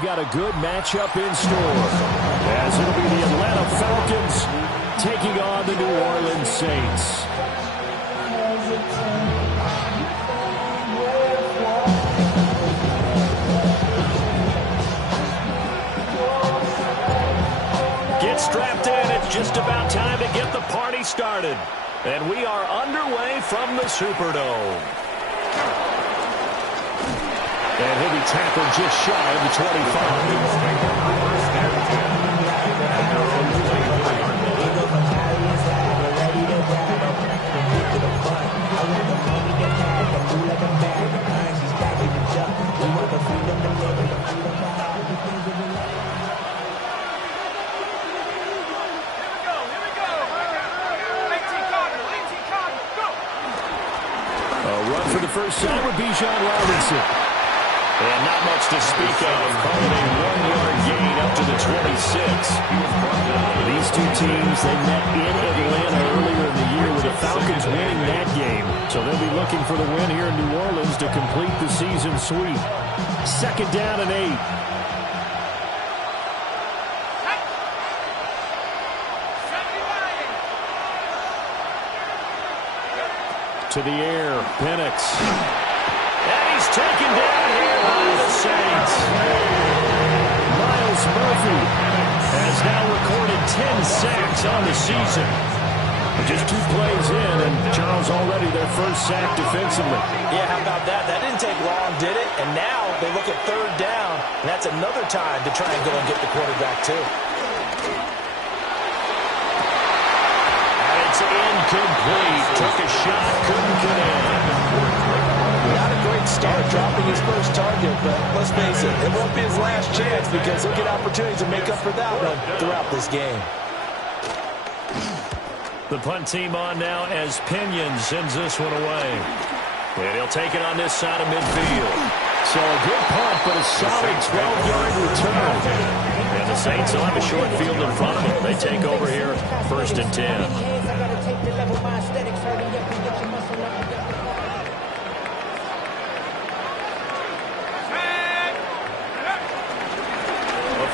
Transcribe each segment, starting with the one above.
we've got a good matchup in store, as it'll be the Atlanta Falcons taking on the New Orleans Saints. Get strapped in. It's just about time to get the party started. And we are underway from the Superdome. And he'll be tackled just shy of the 25. For the first time with Bijan Robinson. And not much to speak of. Calling a 1-yard gain up to the 26. These two teams, they met in Atlanta earlier in the year with the Falcons winning that game. So they'll be looking for the win here in New Orleans to complete the season sweep. 2nd down and 8. To the air, Penix. And he's taken down here by the Saints. Myles Murphy has now recorded 10 sacks on the season. Just 2 plays in, and Charles already their first sack defensively. Yeah, how about that? That didn't take long, did it? And now they look at 3rd down, and that's another time to try and go and get the quarterback, too. Incomplete. Took a shot, couldn't connect. Not a great start, dropping his first target, but let's face it, it won't be his last chance because he'll get opportunities to make up for that one throughout this game. The punt team on now as Pinion sends this one away. And he'll take it on this side of midfield. So a good punt, but a solid 12-yard return. And the Saints will have a short field in front of them. They take over here, 1st and 10. A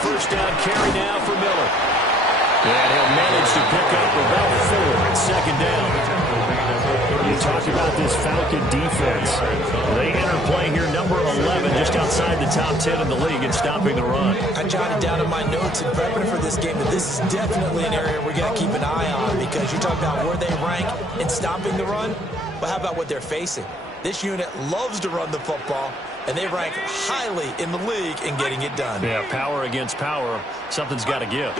1st down carry now for Miller. And he'll manage to pick up about 4 at 2nd down. You talk about this Falcon defense. They enter play here number 11, just outside the top 10 in the league in stopping the run. I jotted down in my notes in prepping for this game that this is definitely an area we're going to keep an eye on because you talk about where they rank in stopping the run, but how about what they're facing? This unit loves to run the football, and they rank highly in the league in getting it done. Yeah, power against power. Something's got to give.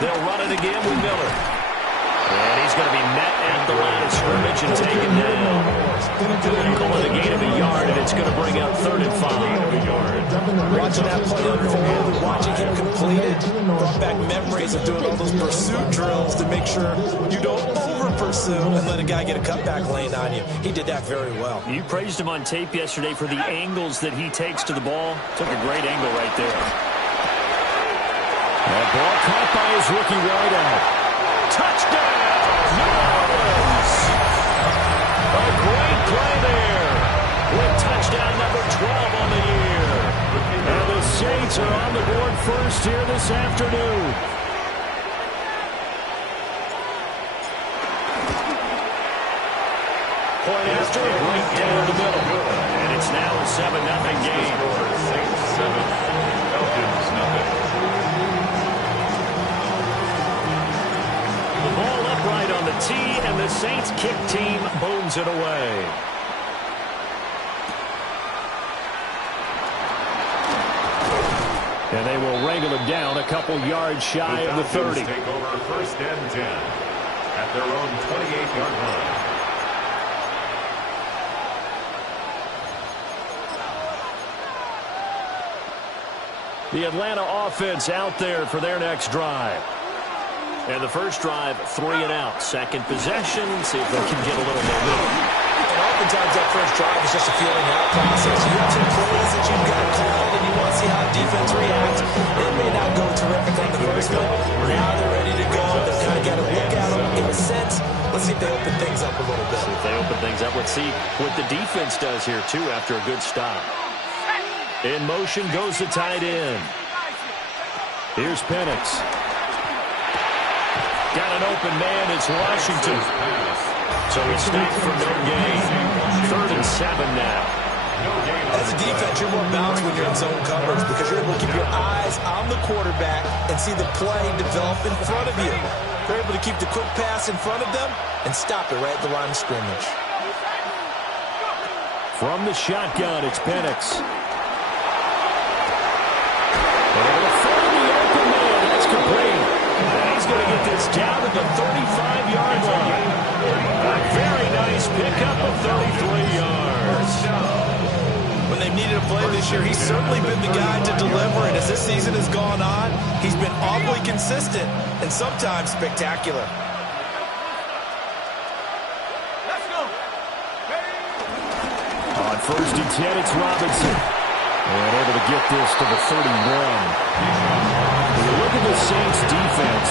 They'll run it again with Miller. And he's going to be met at the line of scrimmage and taken down. Call it a gain of a yard, and it's going to bring up 3rd and 5. Watching that play unfold, watching him complete it, brought back memories of doing all those pursuit drills to make sure you don't over-pursue and let a guy get a cutback lane on you. He did that very well. You praised him on tape yesterday for the angles that he takes to the ball. Took a great angle right there. That ball caught by his rookie wideout. Touchdown! New Orleans! A great play there with touchdown number 12 on the year. And the Saints are on the board first here this afternoon. Point after, right down the middle. And it's now a 7-0 game. Saints 7, Falcons nothing. Ball upright on the tee, and the Saints kick team booms it away. And they will wrangle him down a couple yards shy of the 30. Take over 1st and 10 at their own 28-yard line. The Atlanta offense out there for their next drive. And the first drive, 3 and out. Second possession, see if they can get a little momentum. And oftentimes that first drive is just a feeling out process. You have 2 plays that you've got called, and you want to see how defense reacts. It may not go terrific on the first one. Now they're ready to go. They've kind of got to look at them in a sense. Let's see if they open things up a little bit. See if they open things up. Let's see what the defense does here, too, after a good stop. In motion goes the tight end. Here's Penix. Got an open man. It's Washington. So he's stopped for no gain. 3rd and 7 now. As a defense, you're more balanced when you're in zone coverage because you're able to keep your eyes on the quarterback and see the play develop in front of you. They're able to keep the quick pass in front of them and stop it right at the line of scrimmage. From the shotgun, it's Penix. Able to find the open man. That's complete. And he's going to get this down to the 35-yard line. A very nice pickup of 33 yards. When they've needed a play this year, he's certainly been the guy to deliver. And as this season has gone on, he's been awfully consistent and sometimes spectacular. On 1st and 10, it's Robinson. And able to get this to the 31. When you look at the Saints defense,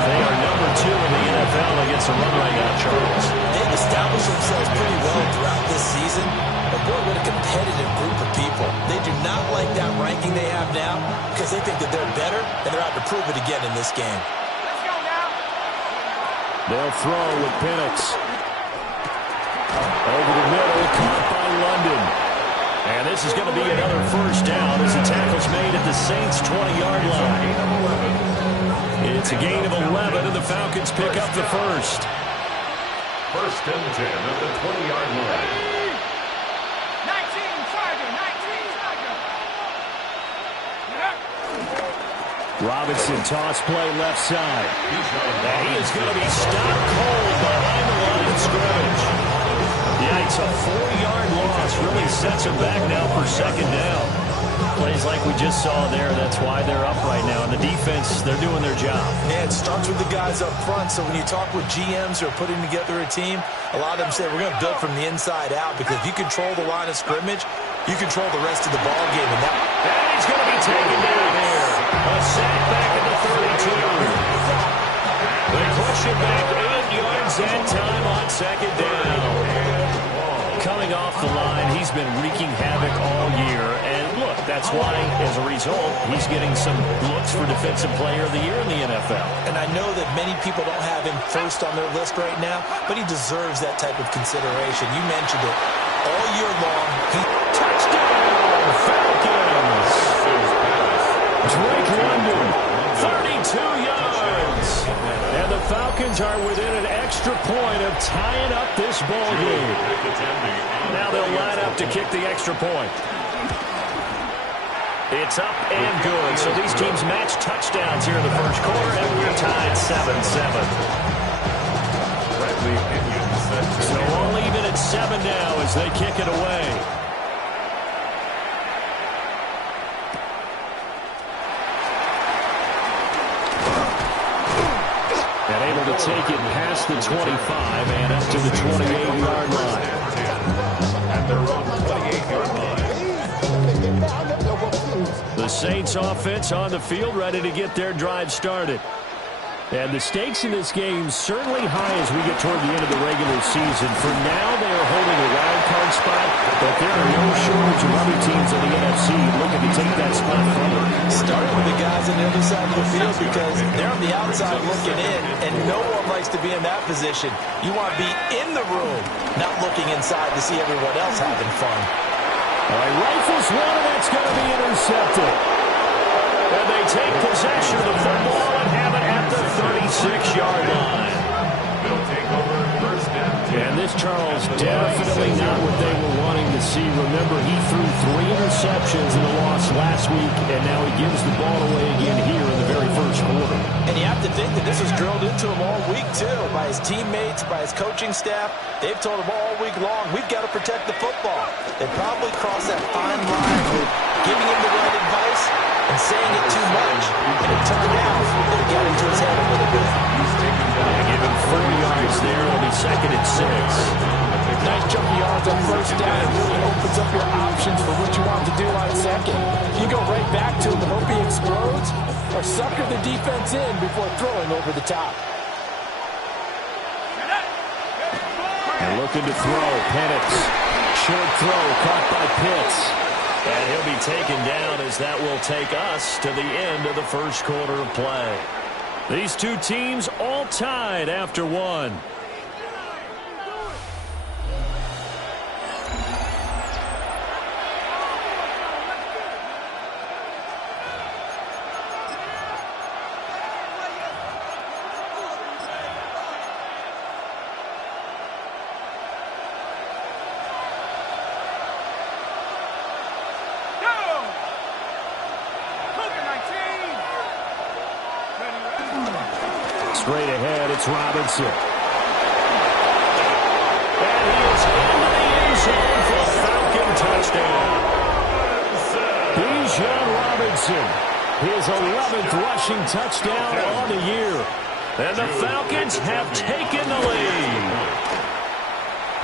they are number 2 in the NFL against the run right now, Charles. They've established themselves pretty well throughout this season. But boy, what a competitive group of people. They do not like that ranking they have now because they think that they're better, and they're out to prove it again in this game. They'll throw with Penix. Over the middle, caught by London. And this is going to be another 1st down as the tackle's made at the Saints' 20-yard line. It's a gain of 11, and the Falcons pick up the 1st. 1st and 10 at the 20-yard line. Robinson toss play left side. And he is going to be stopped cold behind the line of scrimmage. Yeah, it's a 4-yard loss. Really sets him back now for 2nd down. Plays like we just saw there. That's why they're up right now. And the defense, they're doing their job. Yeah, it starts with the guys up front. So when you talk with GMs who are putting together a team, a lot of them say we're going to build from the inside out because if you control the line of scrimmage, you control the rest of the ball game. And he's going to be taken down here. A sack back at the 32. They push it back 8 yards that time on 2nd down. Coming off the line, he's been wreaking havoc all year. And look, that's why, as a result, he's getting some looks for Defensive Player of the Year in the NFL. And I know that many people don't have him 1st on their list right now, but he deserves that type of consideration. You mentioned it. All year long, touchdown, Falcons! Drake London, 32 yards. And the Falcons are within an extra point of tying up this ball game. Now they'll line up to kick the extra point. It's up and good. So these teams match touchdowns here in the 1st quarter, and we're tied 7-7. So all even at 7 now as they kick it away. And able to take it past the 25 and up to the 28-yard line. At their own 28-yard line. The Saints offense on the field ready to get their drive started. And the stakes in this game certainly high as we get toward the end of the regular season. For now, they are holding a wild card spot, but there are no shortage of other teams in the NFC looking to take that spot from them. Starting with the guys on the other side of the field because they're on the outside looking in, and no one likes to be in that position. You want to be in the room, not looking inside to see everyone else having fun. All right, rifles one, and that's going to be intercepted. And they take possession of the football and have it at the 36-yard line. They'll take over 1st and 10. And this, Charles, definitely not what they were wanting to see. Remember, he threw 3 interceptions in the loss last week, and now he gives the ball away again here in the very 1st quarter. And you have to think that this was drilled into him all week, too, by his teammates, by his coaching staff. They've told him all week long, we've got to protect the football. They probably crossed that fine line with giving him the right advice and saying it too much. And it turned out that it got into his head a little bit. Give him 4 yards there. It'll be 2nd and 6. Nice chunk of yards on 1st down. It really opens up your options for what you want to do on 2nd. You go right back to him and hope he explodes, or sucker the defense in before throwing over the top. And looking to throw. Penix. Short throw caught by Pitts. And he'll be taken down as that will take us to the end of the first quarter of play. These two teams all tied after one. Straight ahead, it's Robinson. And he is into the end zone for a Falcon touchdown. Bijan Robinson, his 11th rushing touchdown on the year. And the Falcons have taken the lead.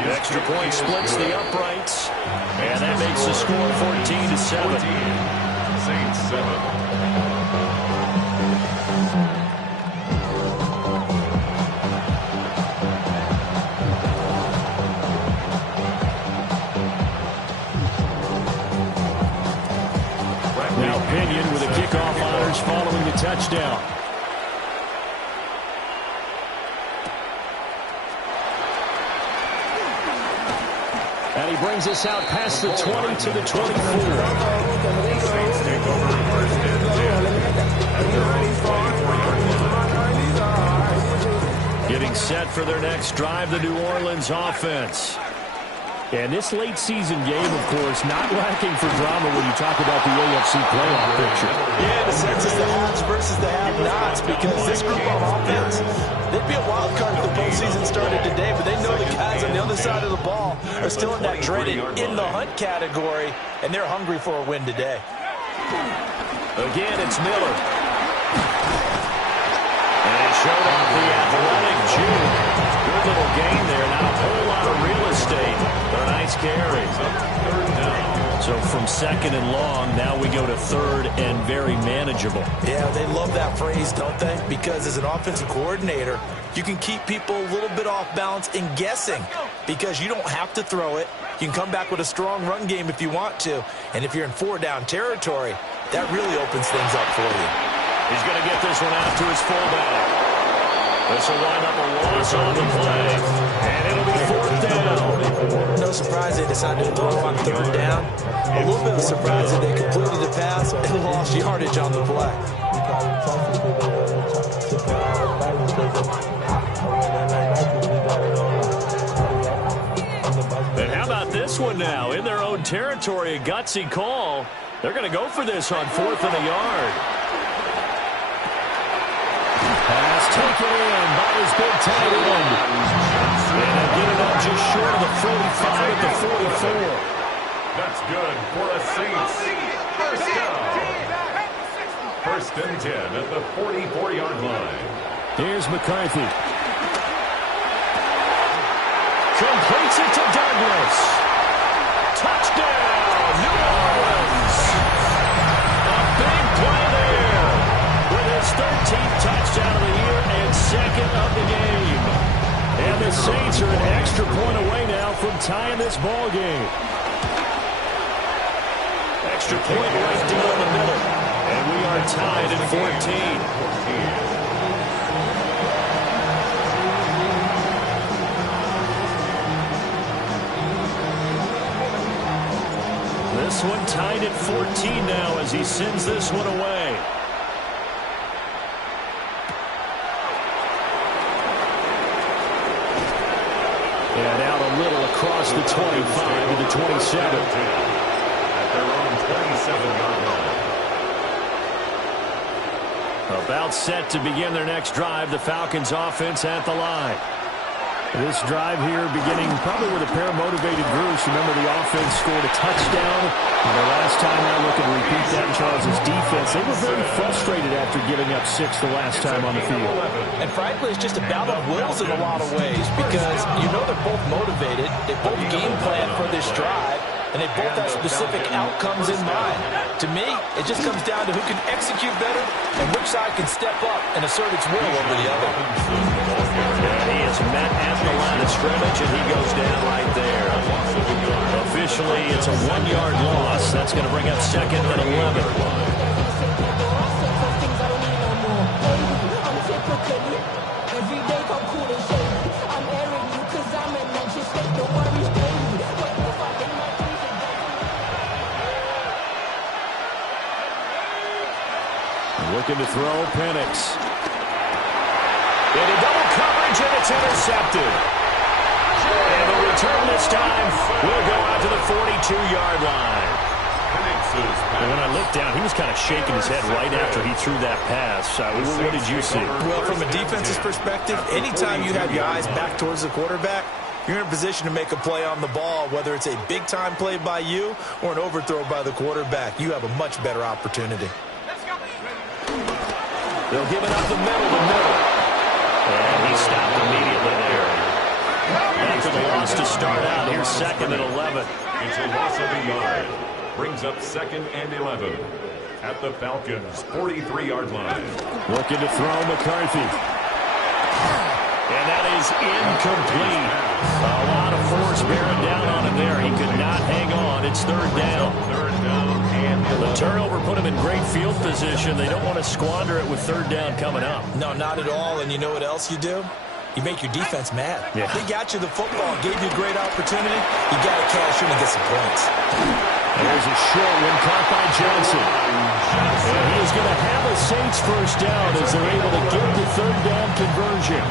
The extra point splits the uprights. And that makes the score 14-7. Saints 7. Pinion with a kickoff honors following the touchdown. And he brings us out past the 20 to the 24. Saints take over first and 10 at their own 24-yard line. Getting set for their next drive, the New Orleans offense. And this late season game, of course, not lacking for drama when you talk about the AFC playoff picture. Yeah, in a sense, it's the haves versus the have-nots, because this group on offense, they'd be a wild card if the postseason started today, but they know the guys on the other side of the ball are still in that dreaded in-the-hunt category, and they're hungry for a win today. Again, it's Miller. And he showed off the athletic Jew. Good little gain there. Not a whole lot of real estate. But a nice carry. So from second and long, now we go to third and very manageable. Yeah, they love that phrase, don't they? Because as an offensive coordinator, you can keep people a little bit off balance in guessing, because you don't have to throw it. You can come back with a strong run game if you want to. And if you're in four-down territory, that really opens things up for you. He's going to get this one out to his fullback. This will wind up a loss on the play, and it'll be fourth down. No surprise they decided to throw on third down. A little bit of surprise that they completed the pass and lost yardage on the play. And how about this one now? In their own territory, a gutsy call. They're going to go for this on 4th and a yard. Pass taken in by his big tight end. And they get it up just short of the 45 at the 44. That's good for a Saints first down. First and 10 at the 44-yard line. Here's McCarthy. Completes it to Douglas. Touchdown, New Orleans. A big play there with his 13th touchdown of the year and second of the game. And the Saints are an extra point away now from tying this ball game. Extra point right down the middle. And we are tied at 14. This one tied at 14 now as he sends this one away. And out a little across the 25 to the 27. At their own 27-yard line. About set to begin their next drive. The Falcons offense at the line. This drive here beginning probably with a pair of motivated groups. Remember, the offense scored a touchdown. And the last time out, looking to repeat that in Charles' defense, they were very frustrated after giving up 6 the last time on the field. And frankly, it's just a battle of wills in a lot of ways, because you know they're both motivated. They both game plan for this drive, and they both have specific outcomes in mind. To me, it just comes down to who can execute better and which side can step up and assert its will over the other. And he is met at the line of scrimmage, and he goes down right there. A officially it's a 1-yard loss. That's going to bring up second and 11. Looking to throw, Penix. Into double coverage, and it's intercepted. And the return this time will go out to the 42-yard line. And when I looked down, he was kind of shaking his head right after he threw that pass. What did you see? Well, from a defense's perspective, anytime you have your eyes back towards the quarterback, you're in a position to make a play on the ball, whether it's a big-time play by you or an overthrow by the quarterback. You have a much better opportunity. They'll give it up the middle. And he stopped immediately there. After the loss to start out, here's second and 11. It's a loss of a yard. Brings up second and 11 at the Falcons' 43-yard line. Looking to throw, McCarthy. And that is incomplete. A lot of force bearing down on him there. He could not hang on. It's third down. The turnover put him in great field position. They don't want to squander it with third down coming up. No, not at all. And you know what else you do? You make your defense mad. Yeah. They got you the football, gave you a great opportunity. You got to cash in and get some points. And there's a short one caught by Johnson. And he is going to have a Saints first down as they're able to get the third down conversion.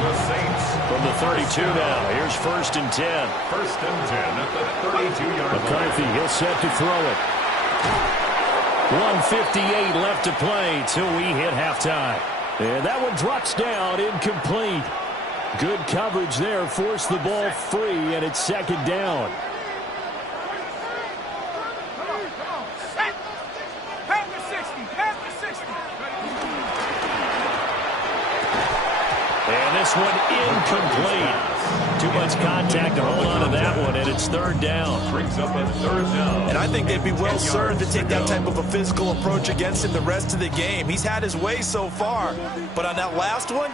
From the 32 now. Here's first and 10. First and 10 at the 32-yard line. McCarthy, he'll set to throw it. 1:58 left to play till we hit halftime. And that one drops down, incomplete. Good coverage there, forced the ball free, and it's second down. And this one incomplete. Too much contact to hold on to that one, and it's third down. Brings up a third down. And I think they'd be well served to take that type of a physical approach against him the rest of the game. He's had his way so far, but on that last one,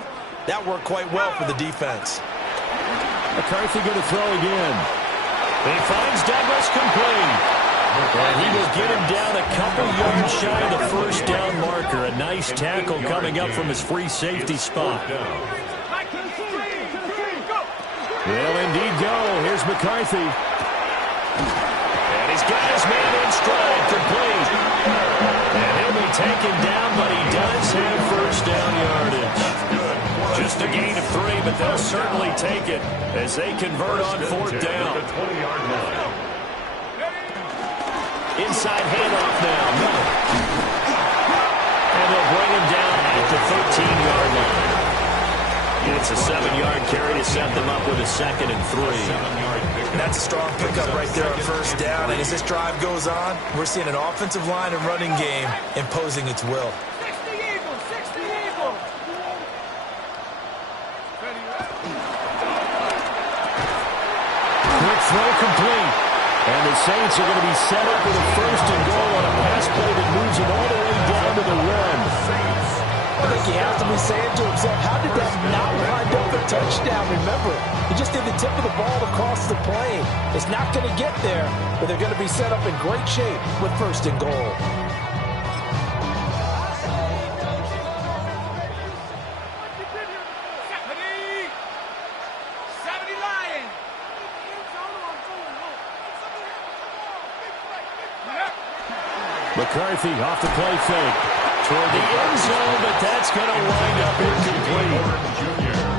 that worked quite well for the defense. McCarthy going to throw again. He finds Douglas complete. And he will get him down a couple yards shy of the first down marker. A nice tackle coming up from his free safety spot. Will indeed go. Here's McCarthy. And he's got his man in stride, complete. And he'll be taken down, but he does have first down yardage. Just a gain of 3, but they'll certainly take it as they convert on fourth down. Inside handoff now. And they'll bring him down at the 13-yard line. It's a 7-yard carry to set them up with a second and 3. And that's a strong pickup right there on first down. And as this drive goes on, we're seeing an offensive line and running game imposing its will. Quick throw complete. And the Saints are going to be set up with a first and goal on a pass play that moves them all the way down to the run. I think he has to be saying to himself, how did that not wind up a touchdown? Remember, he just did the tip of the ball across the plane. It's not going to get there, but they're going to be set up in great shape with first and goal. McCarthy off the play fake. Toward the end zone, but that's going to wind up incomplete.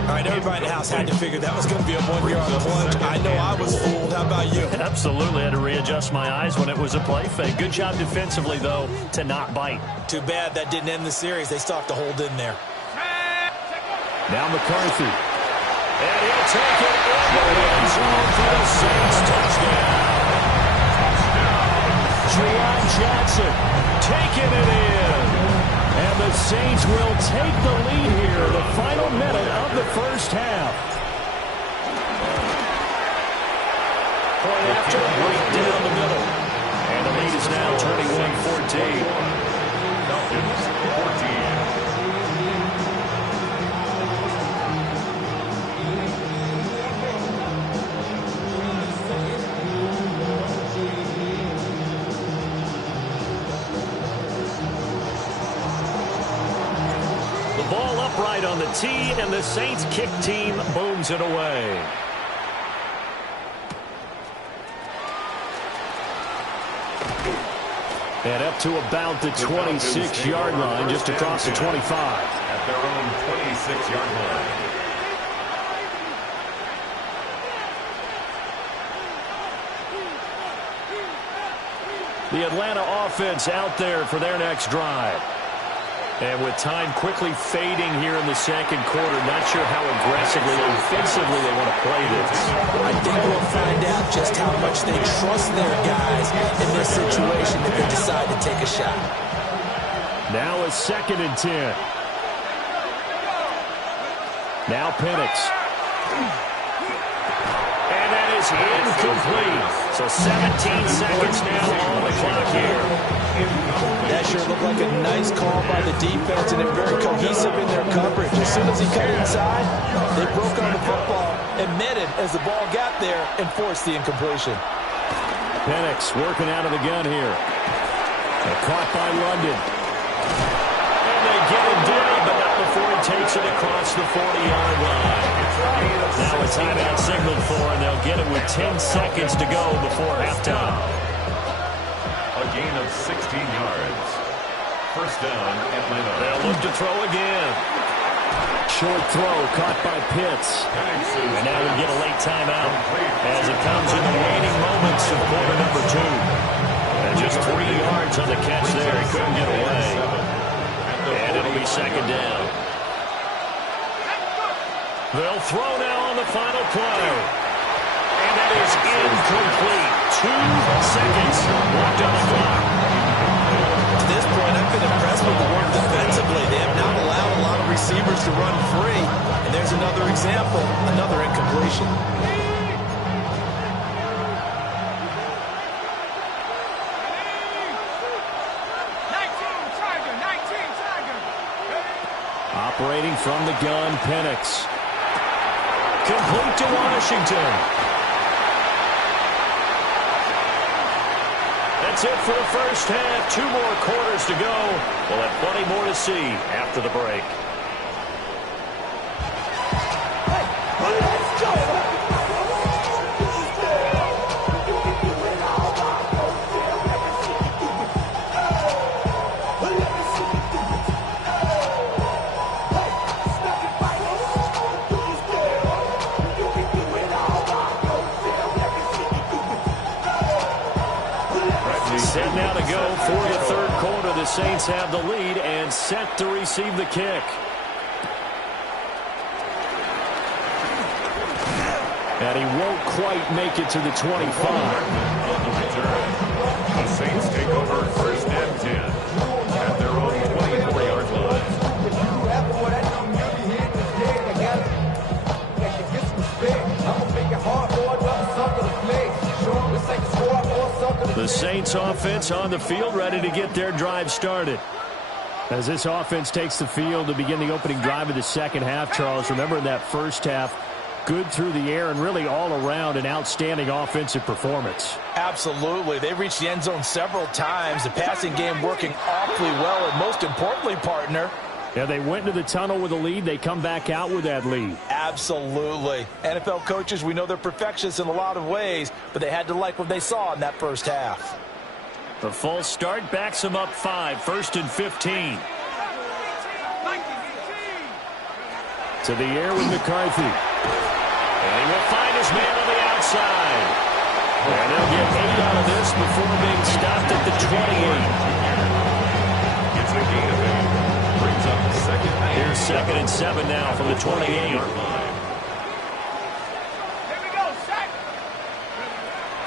All right, everybody in the house had to figure that was going to be a 1-yard plunge. I know I was fooled. How about you? Absolutely. Had to readjust my eyes when it was a play fake. Good job defensively, though, to not bite. Too bad that didn't end the series. They still have to hold in there. Now McCarthy. And he'll take it in the end zone for the Saints touchdown. Juwan Johnson taking it in. And the Saints will take the lead here, the final minute of the first half. Point after, right down the middle. And the lead is now 21-14. Falcons 14. ball upright on the tee, and the Saints kick team booms it away. And up to about the 26-yard line, just across the 25. At their own 26-yard line. The Atlanta offense out there for their next drive. And with time quickly fading here in the second quarter, not sure how aggressively or offensively they want to play this. I think we'll find out just how much they trust their guys in this situation if they decide to take a shot. Now a 2nd and 10. Now Penix. And that is incomplete. So 17 seconds now on the clock here. That sure looked like a nice call by the defense, and they're very cohesive in their coverage. As soon as he cut inside, they broke on the football and met it as the ball got there and forced the incompletion. Penix working out of the gun here. Caught by London. And they get him down, but not before he takes it across the 40-yard line. Now a timeout signaled for, and they'll get it with 10 seconds to go before halftime. A gain of 16 yards. First down, Atlanta. They'll look to throw again. Short throw caught by Pitts. And now we get a late timeout as it comes in the waning moments of quarter number 2. And just 3 yards on the catch there. He couldn't get away. And it'll be second down. They'll throw now on the final play. And that is incomplete. 2 seconds left on the clock. To this point, I've been impressed with the work defensively. They have not allowed a lot of receivers to run free. And there's another example, another incompletion. Operating from the gun, Penix. Complete to Washington. That's it for the first half. 2 more quarters to go. We'll have plenty more to see after the break. Set now to go for the third quarter. The Saints have the lead and set to receive the kick. And he won't quite make it to the 25. On the return, the Saints take over first and 10 at their own 24-yard line. The Saints offense on the field, ready to get their drive started. As this offense takes the field to begin the opening drive of the second half, Charles, remember in that first half, good through the air and really all around an outstanding offensive performance. Absolutely. They reached the end zone several times. The passing game working awfully well, and most importantly, partner, yeah, they went into the tunnel with a lead. They come back out with that lead. Absolutely. NFL coaches, we know they're perfectionists in a lot of ways, but they had to like what they saw in that first half. The false start backs them up 5, 1st and 15. To the air with McCarthy. And he will find his man on the outside. And they'll get 8 out of this before being stopped at the 28. Gets a gain of 8. Brings up second. Here's 2nd and 7 now from the 28.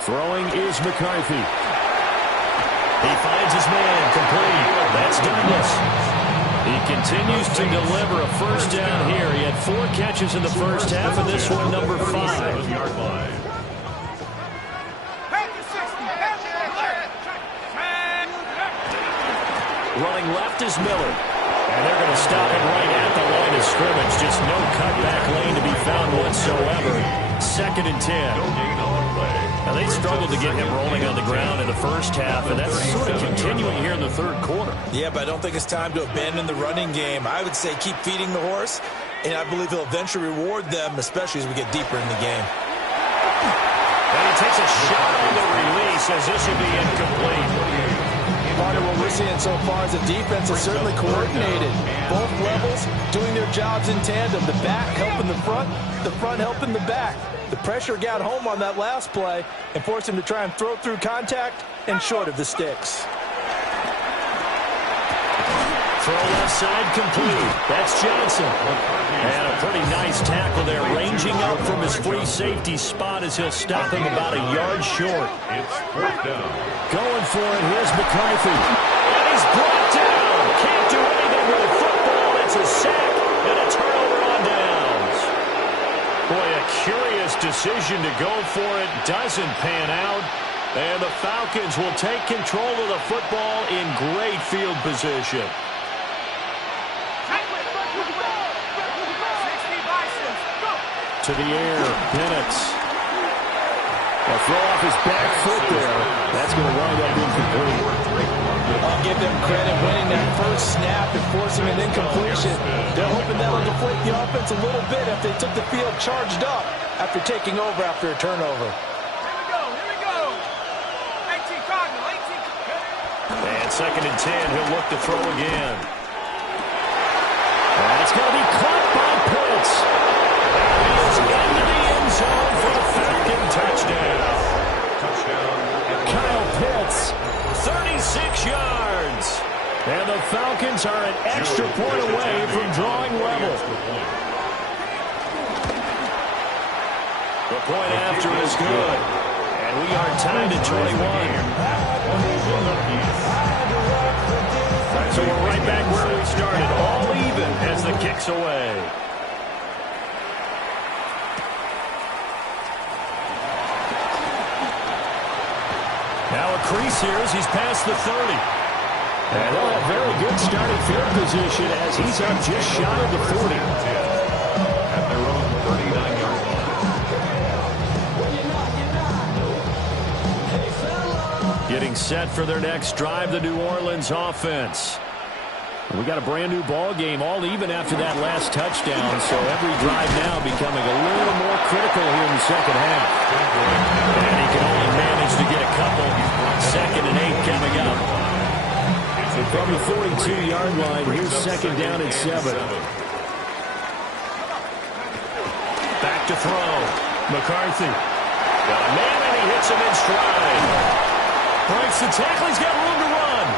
Throwing is McCarthy. He finds his man complete. That's Douglas. He continues to deliver a first down here. He had 4 catches in the first half, and this one number 5. Yard line. Running left is Miller. And they're going to stop him right at the line of scrimmage. Just no cutback lane to be found whatsoever. 2nd and 10. No gain on the play. Now, they struggled to get him rolling on the ground in the first half, and that's sort of continuing here in the third quarter. Yeah, but I don't think it's time to abandon the running game. I would say keep feeding the horse, and I believe he'll eventually reward them, especially as we get deeper in the game. And he takes a shot on the release as this will be incomplete. Part of what we're seeing so far is the defense is certainly coordinated. Both levels doing their jobs in tandem. The back helping the front helping the back. The pressure got home on that last play and forced him to try and throw through contact and short of the sticks. Throw left side complete. That's Johnson. And a pretty nice tackle there, ranging up from his free safety spot as he'll stop him about a yard short. It's fourth down. Going for it, here's McCarthy. And he's brought down. Can't do anything with the football. It's a sack and a turnover on downs. Boy, a curious decision to go for it. Doesn't pan out. And the Falcons will take control of the football in great field position. To the air, Penix. A throw off his back foot there. That's going to wind up incomplete. I'll give them credit winning that first snap and forcing an incompletion. They're hoping that'll deflate the offense a little bit if they took the field charged up after taking over after a turnover. Here we go. 18 Cardinal, 18. And 2nd and 10, he'll look to throw again. That's going to be caught by Pitts. He is into the end zone for the Falcon touchdown. Kyle Pitts, 36 yards. And the Falcons are an extra point away from drawing level. The point after is good. And we are tied at 21. So we're right back where we started, all even as the kick's away. Now a crease here as he's past the 30. And they'll have very good starting field position as he's up just shy of the 40. At their own 39-yard line. Getting set for their next drive, the New Orleans offense. We got a brand new ball game, all even after that last touchdown, so every drive now becoming a little more critical here in the second half. And he can only manage to get a couple. 2nd and 8 coming up. So from the 42-yard line, here's 2nd down and 7. Back to throw. McCarthy. Got a man and he hits him in stride. Breaks the tackle, he's got room to run.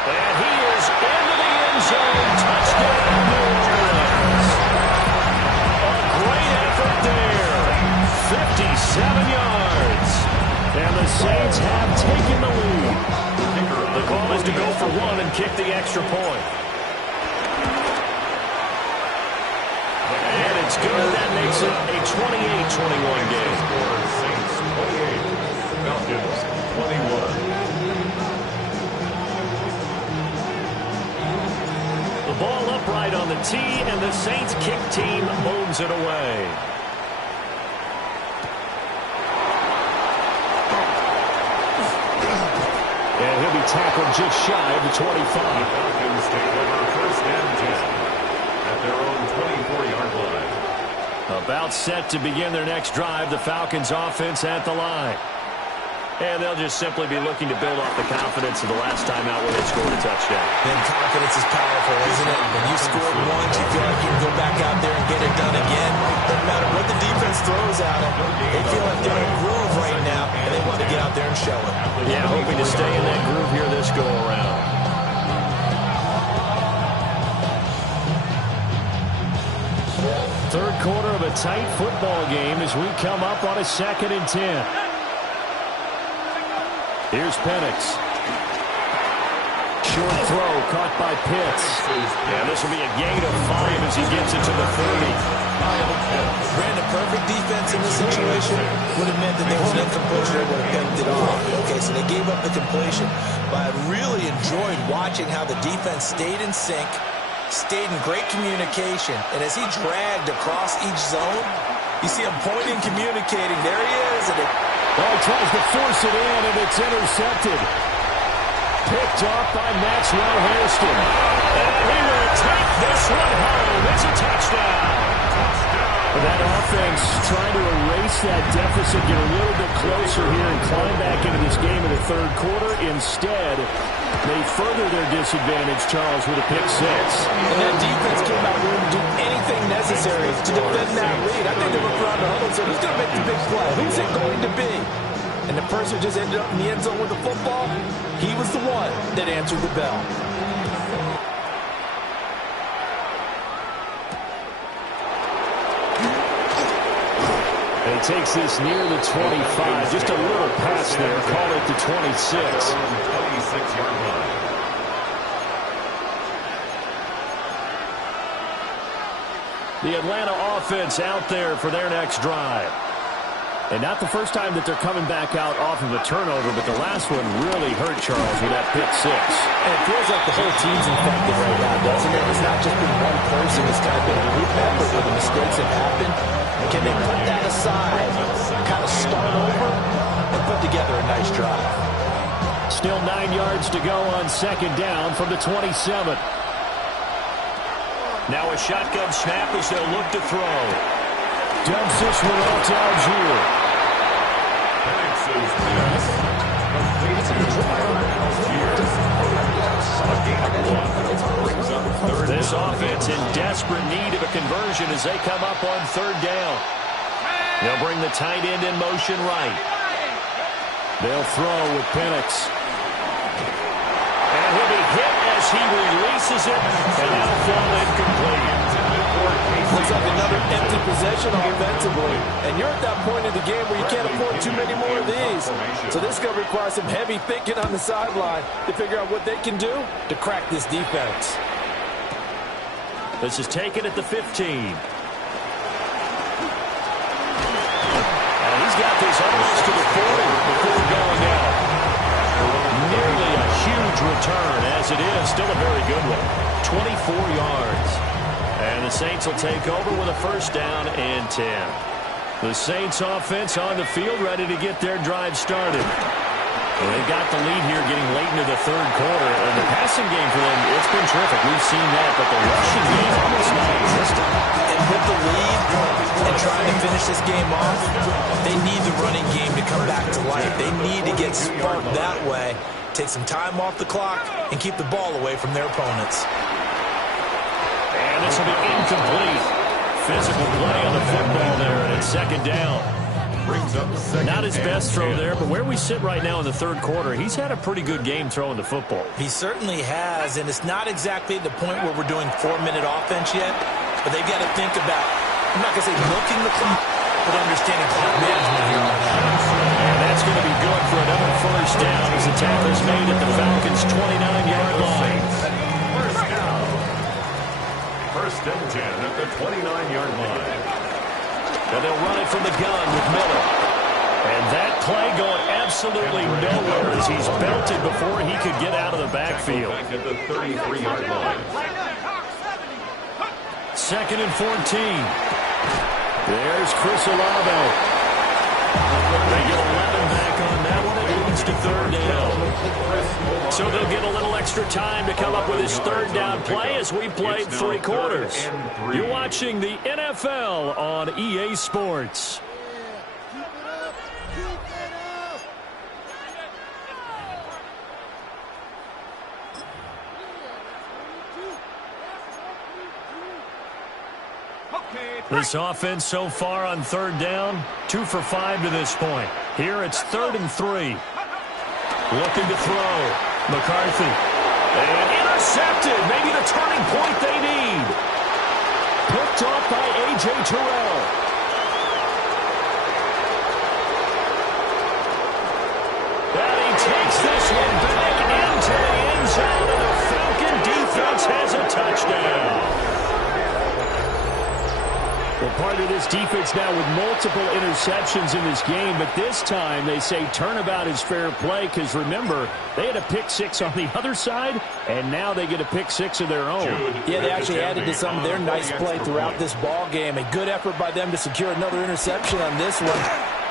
And he is into the end zone. Touchdown, New Orleans. A great effort there. 57 yards. And the Saints have taken the lead. The call is to go for one and kick the extra point. And it's good. That makes it a 28-21 game. Saints 28, Falcons 21. The ball upright on the tee, and the Saints kick team moves it away. And he'll be tackled just shy of the 25. Falcons take over 1st and 10 at their own 24-yard line. About set to begin their next drive, the Falcons offense at the line. And they'll just simply be looking to build off the confidence of the last time out when they scored a touchdown. Then confidence is powerful, isn't it? When you scored once, you feel like you can go back out there and get it done again. No matter what the defense throws at them, they feel like they're in a groove right now, and they want to get out there and show it. Yeah, hoping to stay in that groove here this go-around. Third quarter of a tight football game as we come up on a 2nd and 10. Here's Penix. Short throw caught by Pitts. And this will be a gain of 5 as he gets it to the 30. Brandon, perfect defense in this situation would have meant that there was an incompletion that would have picked it off. Okay, so they gave up the completion. But I really enjoyed watching how the defense stayed in sync, stayed in great communication, and as he dragged across each zone, You see him pointing, communicating. There he is. And he tries to force it in, and it's intercepted. Picked off by Maxwell Hairston. And he will take this one home. It's a touchdown. That offense trying to erase that deficit, get a little bit closer here and climb back into this game in the third quarter. Instead, they further their disadvantage, Charles, with a pick six. And that defense came out willing to do anything necessary to defend that lead. I think they looked around the huddle and said, who's going to make the big play? Who's it going to be? And the person who just ended up in the end zone with the football, he was the one that answered the bell. And he takes this near the 25. Just a little pass there. Call it the 26. 26-yard line. The Atlanta offense out there for their next drive. And not the first time that they're coming back out off of a turnover, but the last one really hurt Charles with that pick six. And it feels like the whole team's infected right now, doesn't it? It's not just been one person. It's kind of been a group effort where the mistakes have happened. Can they put that aside, kind of start over, and put together a nice drive? Still 9 yards to go on second down from the 27. Now a shotgun snap as they'll look to throw. Dumps this one off to Algier. This offense in desperate need of a conversion as they come up on third down. They'll bring the tight end in motion right. They'll throw with Penix. And he'll be hit as he releases it, and that'll fall incomplete. Looks like another empty possession offensively. And you're at that point in the game where you can't afford too many more of these. So this is going to require some heavy thinking on the sideline to figure out what they can do to crack this defense. This is taken at the 15. And he's got this almost to the 40 before going out. Nearly a huge return as it is. Still a very good one. 24 yards. And the Saints will take over with a first down and 10. The Saints offense on the field ready to get their drive started. Well, they've got the lead here getting late into the third quarter. And the passing game for them, it's been terrific. We've seen that, but the rushing game almost non-existent. And with the lead and trying to finish this game off, they need the running game to come back to life. They need to get sparked that way, take some time off the clock, and keep the ball away from their opponents. And this will be incomplete. Physical play on the football there, and it's second down. Not his best throw there, but where we sit right now in the third quarter, he's had a pretty good game throwing the football. He certainly has, and it's not exactly at the point where we're doing 4-minute offense yet, but they've got to think about, I'm not going to say milking the clock, but understanding clock management here on that. And that's going to be good for another first down as the tackle's made at the Falcons' 29-yard line. First and 10 at the 29-yard line. And they'll run it from the gun with Miller. And that play going absolutely nowhere as he's belted before he could get out of the backfield. Back at the 33-yard line. Second and 14. There's Chris Olave. They get 11 back on that one. It leads to third down. So they'll get a little extra time to come up with his third down play as we played 3 quarters. You're watching the NFL on EA Sports. This offense so far on third down, 2 for 5 to this point. Here it's 3rd and 3. Looking to throw. McCarthy. And intercepted. Maybe the turning point they need. Picked off by A.J. Terrell. And he takes this one back into the end zone, and the Falcon defense has a touchdown. Well, part of this this defense now with multiple interceptions in this game, but this time they say turnabout is fair play because, remember, they had a pick-6 on the other side, and now they get a pick-6 of their own. Yeah, they actually added to some of their nice play throughout this ball game. A good effort by them to secure another interception on this one.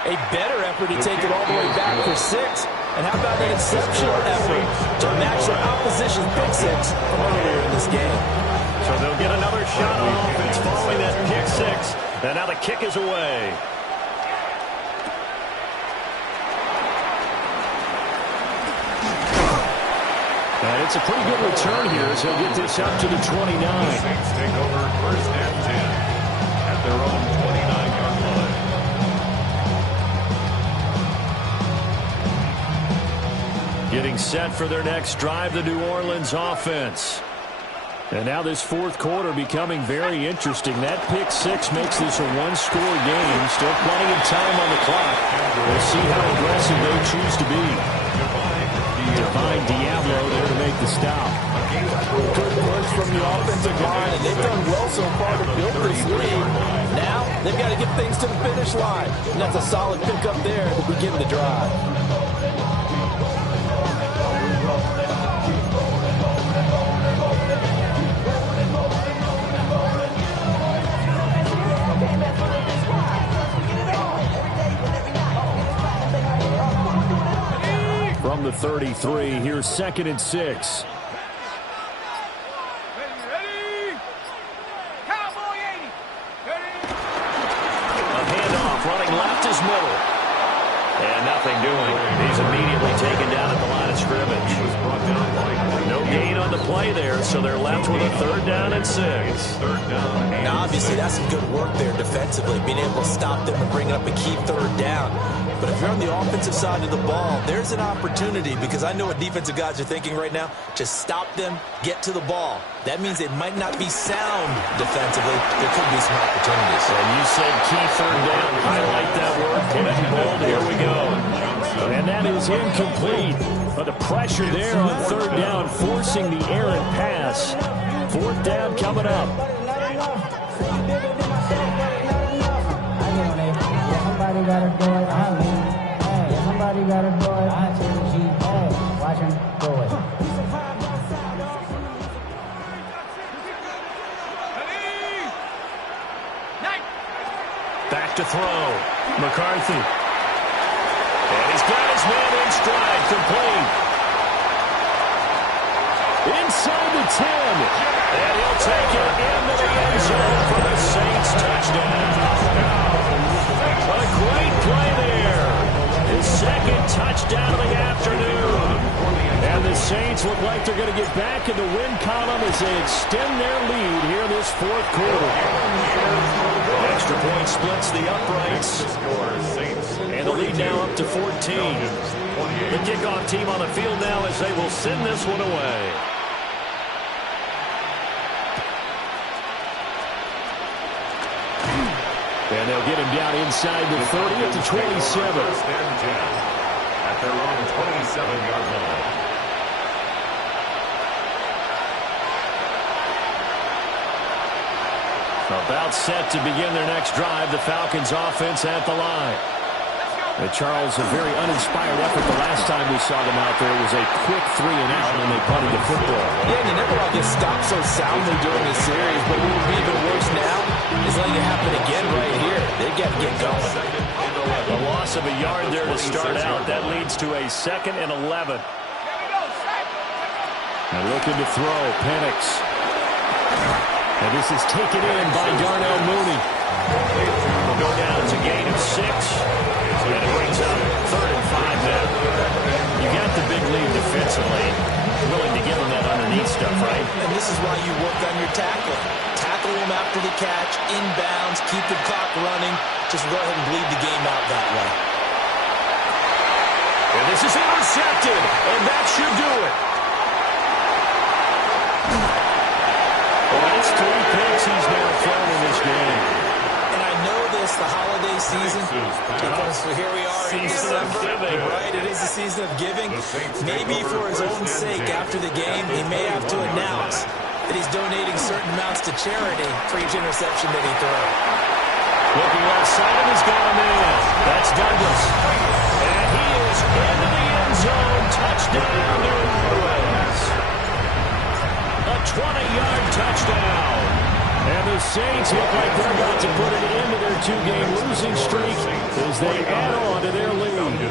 A better effort to take it all the way back for 6. And how about an exceptional effort to match their opposition's pick-6 from earlier in this game? So they'll get another shot on offense following that pick-6. And now the kick is away. And it's a pretty good return here, so he'll get this up to the 29. The Saints take over first and 10 at their own 29-yard line. Getting set for their next drive, the New Orleans offense. And now this fourth quarter becoming very interesting. That pick-6 makes this a one-score game. Still plenty of time on the clock. We'll see how aggressive they choose to be. Divine Diablo there to make the stop. Good push from the offensive line, and they've done well so far to build this lead. Now they've got to get things to the finish line. And that's a solid pickup there to begin the drive. From the 33, here's 2nd and 6. Ready? Cowboy 80. Ready? A handoff, running left is middle. And nothing doing. He's immediately taken down at the line of scrimmage. No gain on the play there, so they're left with a 3rd down and 6. Now, obviously, that's some good work there defensively, being able to stop them and bring up a key 3rd down. But if you're on the offensive side of the ball, there's an opportunity, because I know what defensive guys are thinking right now. Just stop them, get to the ball. That means it might not be sound defensively. There could be some opportunities. And you said key 3rd down. Highlight that word. Put it in bold. Here we go. And that is incomplete. But the pressure there on 3rd down, forcing the errant pass. 4th down coming up. Somebody gotta do it. Hey, somebody gotta do it. Hey, watch him do it. Back to throw. McCarthy. And he's got his man in stride. Complete. Inside the 10. And he'll take it into the end zone for the Saints touchdown. What a great play there. His 2nd touchdown of the afternoon. And the Saints look like they're going to get back in the win column as they extend their lead here in this 4th quarter. Extra point splits the uprights. And the lead now up to 14. The kickoff team on the field now as they will send this one away. And they'll get him down inside the 30 at the 27. At their own 27-yard line. About set to begin their next drive. The Falcons offense at the line. Charles, a very uninspired effort the last time we saw them out there. It was a quick 3 and out, and they punted the football. Yeah, and you never want to get stopped so soundly during this series, but what would be even worse now is letting it happen again right here. They've got to get going. A loss of a yard there to start out. That leads to a 2nd and 11. And looking to throw, Penix. And this is taken in by Darnell Mooney. Will go down to a gain of 6. And it brings up 3rd and 5 now. You got the big lead defensively. Willing to give them that underneath stuff, right? And this is why you work on your tackling. Tackle them after the catch, inbounds, keep the clock running. Just go ahead and bleed the game out that way. And this is intercepted, and that should do it. Well, that's 3 picks he's now thrown in this game. And I know this, the holiday season, because here we are in December, right? It is the season of giving. Maybe for his own sake, after the game, he may have to announce that he's donating certain amounts to charity for each interception that he throws. Looking left side, he's got him in. That's Douglas. And he is into the end zone. Touchdown, New Orleans. A 20-yard touchdown. And the Saints look like they're about to put an end to their two-game losing streak as they add on to their lead.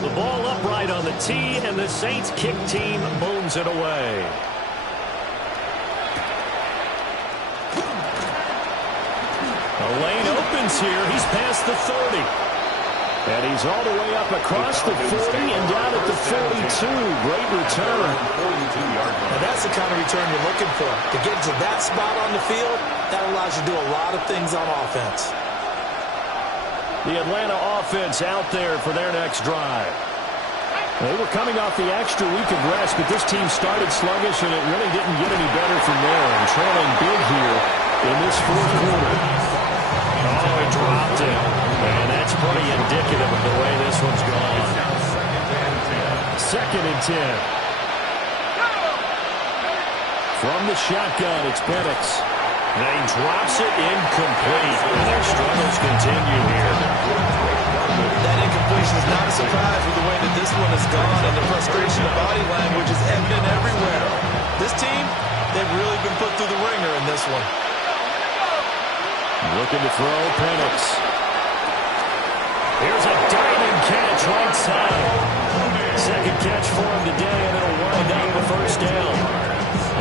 The ball upright on the tee, and the Saints kick team booms it away. The lane opens here. He's past the 30. And he's all the way up across the 40 and down at the 42. Great return. And that's the kind of return you're looking for. To get to that spot on the field, that allows you to do a lot of things on offense. The Atlanta offense out there for their next drive. They were coming off the extra week of rest, but this team started sluggish, and it really didn't get any better from there. And trailing big here in this fourth quarter. Oh, he dropped it. And that's pretty indicative of the way this one's gone. 2nd and 10. From the shotgun, it's Penix. And he drops it incomplete. And their struggles continue here. That incompletion is not a surprise with the way that this one has gone, and the frustration of body language is evident everywhere. This team, they've really been put through the ringer in this one. Looking to throw, Penix. Here's a diving catch right side. Second catch for him today, and it'll wind up the first down.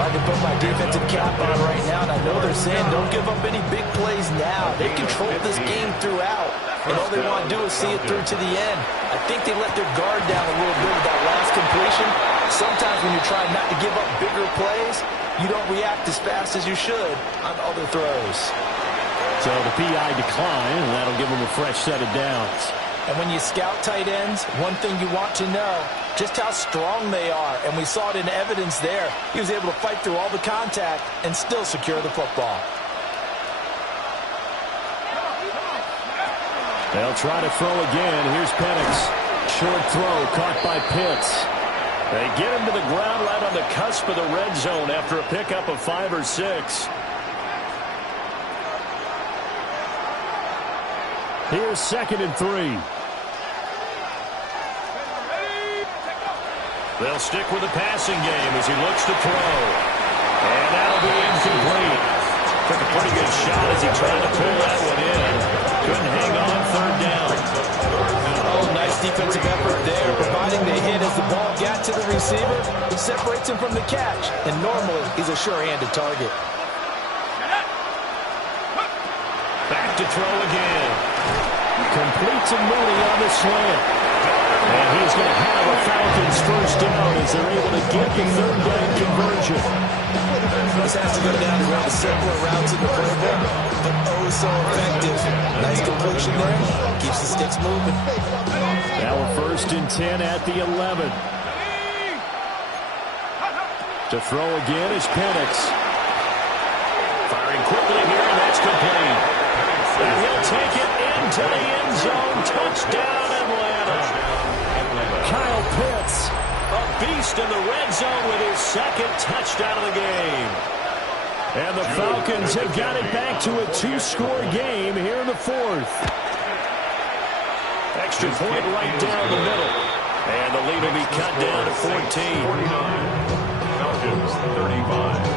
I can put my defensive cap on right now, and I know they're saying don't give up any big plays now. They controlled this game throughout, and all they want to do is see it through to the end. I think they let their guard down a little bit with that last completion. Sometimes when you're trying not to give up bigger plays, you don't react as fast as you should on other throws. So the PI decline, and that'll give them a fresh set of downs. And when you scout tight ends, one thing you want to know, just how strong they are. And we saw it in evidence there. He was able to fight through all the contact and still secure the football. They'll try to throw again. Here's Penix. Short throw caught by Pitts. They get him to the ground right on the cusp of the red zone after a pickup of 5 or 6. Here's 2nd and 3. They'll stick with the passing game as he looks to throw. And that'll be incomplete. Took a pretty good shot as he tried to pull that one in. Couldn't hang on, 3rd down. Oh, nice defensive effort there, providing the hit as the ball got to the receiver. Separates him from the catch, and normally he's a sure-handed target. Back to throw again. Complete to Mooney on the slant. And he's going to have a Falcons first down as they're able to get the 3rd down conversion. This has to go down as one of the simpler routes in the playbook, but oh so effective. Nice completion there. Keeps the sticks moving. Now a 1st and 10 at the 11. To throw again is Penix. Firing quickly here, and that's complete. And he'll take it into the end zone. Touchdown, Atlanta. Kyle Pitts, a beast in the red zone with his 2nd touchdown of the game. And the Falcons have got it back to a 2-score game here in the 4th. Extra point right down the middle. And the lead will be cut down to 14. 49. Falcons 35.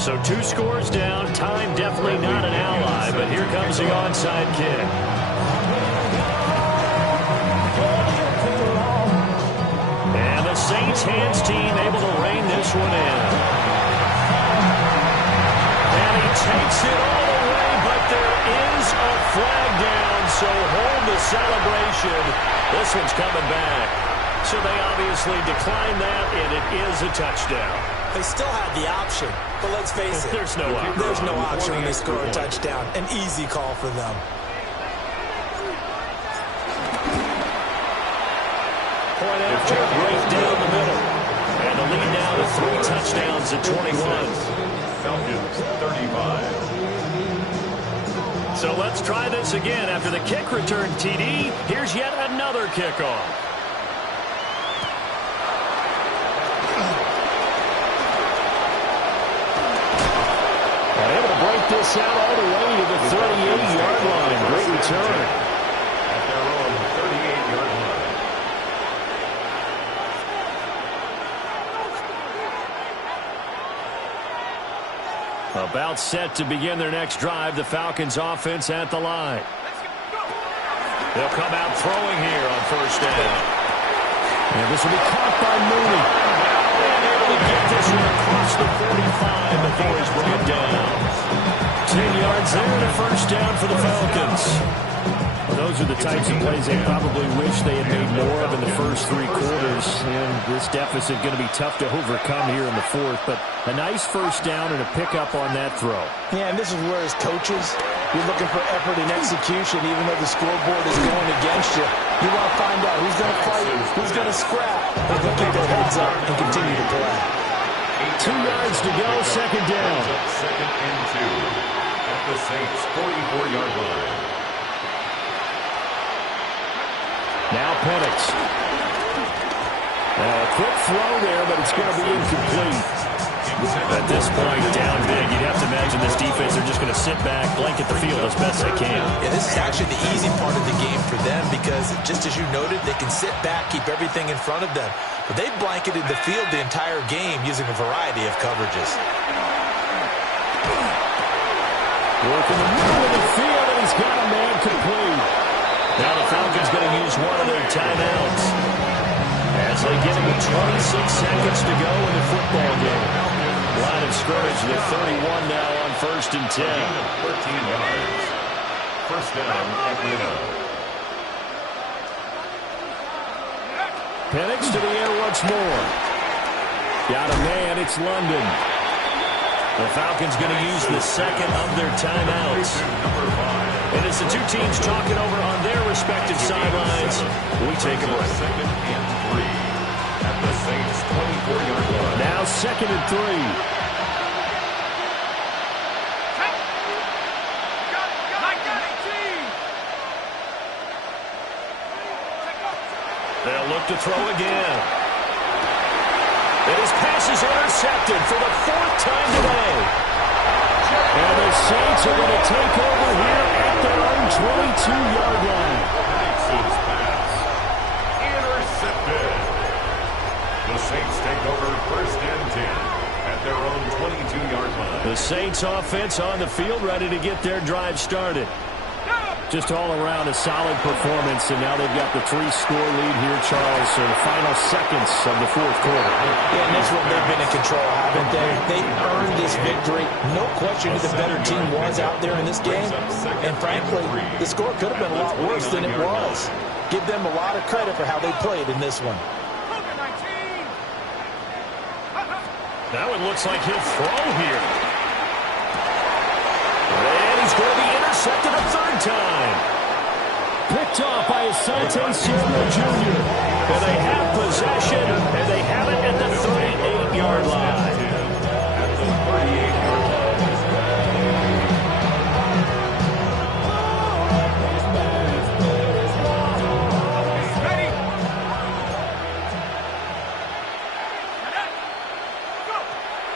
So 2 scores down. Time definitely not an ally, but here comes the onside kick. And the Saints hands team able to rein this one in. And he takes it all the way, but there is a flag down, so hold the celebration. This one's coming back. So they obviously declined that, and it is a touchdown. They still had the option, but let's face it. There's no option. There's no option when they score a touchdown. An easy call for them. Point after, right down the middle. And the lead now to 3 touchdowns at 21. Falcons 35. So let's try this again. After the kick return, TD, here's yet another kickoff. this out all the way to the 38-yard line. Great return. At their own 38-yard line. About set to begin their next drive. The Falcons offense at the line. They'll come out throwing here on first down. And this will be caught by Mooney. And able to get this one across the 45 before he's brought down. 10 yards there and a first down for the Falcons. Well, those are the types of plays they probably wish they had made more of in the first three quarters. And this deficit going to be tough to overcome here in the fourth. But a nice first down and a pickup on that throw. Yeah, and this is where as coaches, you're looking for effort and execution, even though the scoreboard is going against you. You want to find out who's going to fight, who's going to scrap, and they'll keep their heads up and continue to play. 2 yards to go, second down. Second and 2 at the Saints' 44-yard line. Now Penix. A quick throw there, but it's going to be incomplete. At this point, down big, you'd have to imagine this defense are just going to sit back, blanket the field as best they can. Yeah, this is actually the easy part of the game for them because, just as you noted, they can sit back, keep everything in front of them. But they've blanketed the field the entire game using a variety of coverages. Work in the middle of the field, and he's got a man complete. Now the Falcons going to use one of their timeouts as they get him 26 seconds to go in the football game. Line of scrimmage, the 31 now on first and 10. 13 yards. First down at Reno. Penix to the air once more. Got a man, it's London. The Falcons going to use the second of their timeouts. And as the two teams talking over on their respective sidelines, we take a break. Second and 3 at the Saints' 24-yard line. Now second and 3. They'll look to throw again. And his pass is intercepted for the fourth time today. And the Saints are going to take over here at their own 22-yard line. Penix's pass intercepted. The Saints take over first and 10 at their own 22-yard line. The Saints offense on the field ready to get their drive started. Just all around a solid performance, and now they've got the 3-score lead here, Charles, so the final seconds of the fourth quarter. Yeah, in this one, they've been in control, haven't they? They earned this victory. No question who the better team was out there in this game. And frankly, the score could have been a lot worse than it was. Give them a lot of credit for how they played in this one. Now it looks like he'll throw here. And he's going to be intercepted a third time. Picked off by Asante Samuel Jr. And they have possession, and they have it at the 38-yard line. At the 38-yard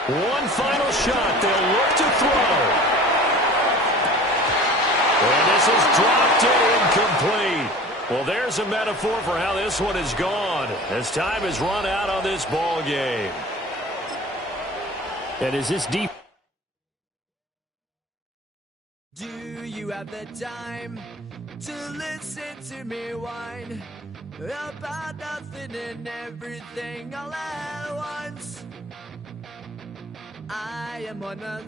line. One final shot. They'll look to throw. And this is dropped in incomplete. Well, there's a metaphor for how this one is gone as time has run out on this ball game. And is this deep? Do you have the time to listen to me whine about nothing and everything all at once? I am one of